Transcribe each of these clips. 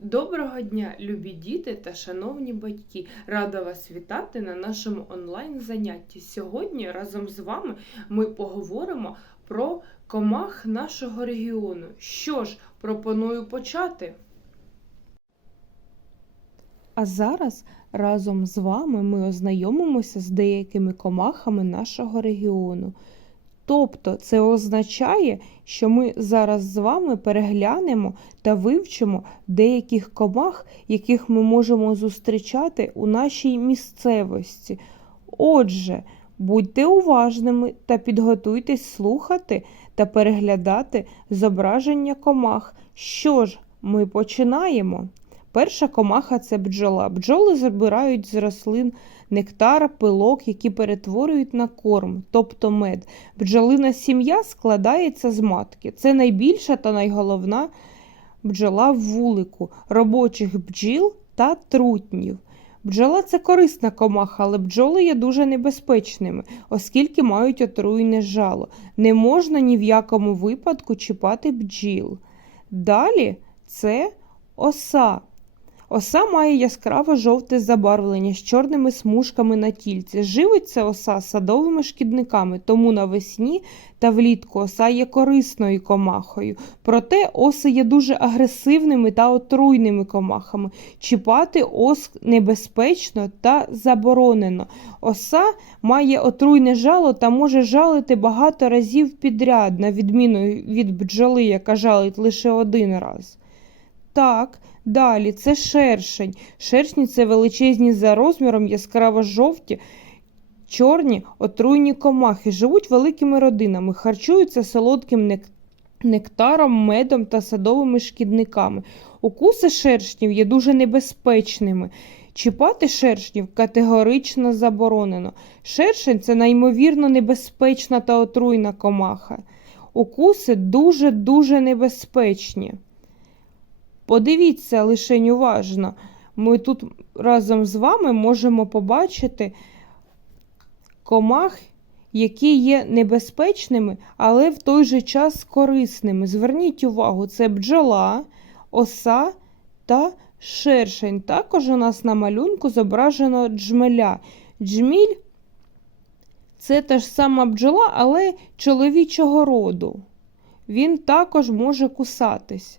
Доброго дня, любі діти та шановні батьки! Рада вас вітати на нашому онлайн занятті. Сьогодні разом з вами ми поговоримо про комах нашого регіону. Що ж, пропоную почати. А зараз разом з вами ми ознайомимося з деякими комахами нашого регіону. Тобто це означає, що ми зараз з вами переглянемо та вивчимо деяких комах, яких ми можемо зустрічати у нашій місцевості. Отже, будьте уважними та підготуйтесь слухати та переглядати зображення комах. Що ж, ми починаємо. Перша комаха це бджола. Бджоли забирають з рослин нектар, пилок, які перетворюють на корм, тобто мед. Бджолина сім'я складається з матки. Це найбільша та найголовна бджола в вулику, робочих бджіл та трутнів. Бджола це корисна комаха, але бджоли є дуже небезпечними, оскільки мають отруйне жало. Не можна ні в якому випадку чіпати бджіл. Далі це оса. Оса має яскраво жовте забарвлення з чорними смужками на тільці. Живиться оса садовими шкідниками, тому навесні та влітку оса є корисною комахою. Проте оси є дуже агресивними та отруйними комахами. Чіпати ос небезпечно та заборонено. Оса має отруйне жало та може жалити багато разів підряд, на відміну від бджоли, яка жалить лише один раз. Так, далі це шершень. Шершні це величезні за розміром яскраво жовті, чорні отруйні комахи. Живуть великими родинами, харчуються солодким нек- нектаром, медом та садовими шкідниками. Укуси шершнів є дуже небезпечними. Чіпати шершнів категорично заборонено. Шершень це неймовірно небезпечна та отруйна комаха. Укуси дуже-дуже небезпечні. Подивіться лише уважно. Ми тут разом з вами можемо побачити комах, які є небезпечними, але в той же час корисними. Зверніть увагу, це бджола, оса та шершень. Також у нас на малюнку зображено джмеля. Джміль це та ж сама бджола, але чоловічого роду. Він також може кусатись.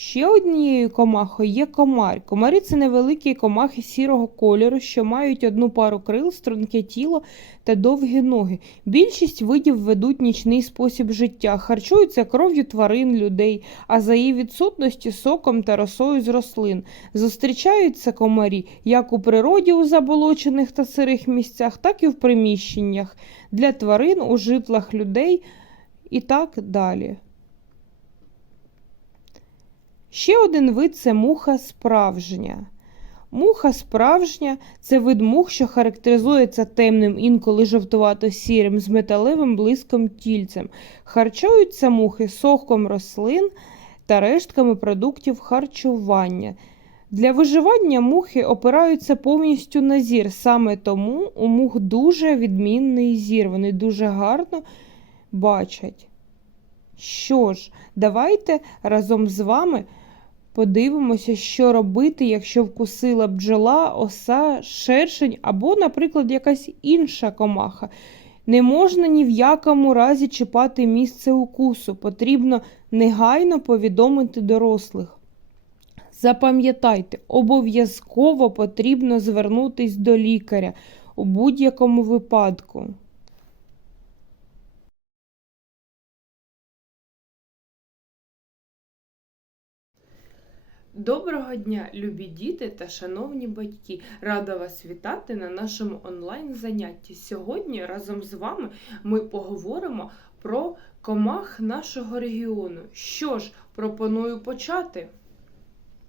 Ще однією комахою є комар. Комарі це невеликі комахи сірого кольору, що мають одну пару крил, струнке тіло та довгі ноги. Більшість видів ведуть нічний спосіб життя, харчуються кров'ю тварин, людей, а за її відсутності соком та росою з рослин. Зустрічаються комарі як у природі у заболочених та сирих місцях, так і в приміщеннях для тварин, у житлах людей і так далі. Ще один вид це муха справжня. Муха справжня це вид мух, що характеризується темним, інколи жовтувато-сірим з металевим блиском тільцем. Харчуються мухи сохком рослин та рештками продуктів харчування. Для виживання мухи опираються повністю на зір. Саме тому у мух дуже відмінний зір. Вони дуже гарно бачать. Що ж, давайте разом з вами подивимося, що робити, якщо вкусила бджола, оса, шершень або, наприклад, якась інша комаха. Не можна ні в якому разі чіпати місце укусу. Потрібно негайно повідомити дорослих. Запам'ятайте, обов'язково потрібно звернутись до лікаря у будь-якому випадку. Доброго дня, любі діти та шановні батьки! Рада вас вітати на нашому онлайн занятті. Сьогодні разом з вами ми поговоримо про комах нашого регіону. Що ж, пропоную почати.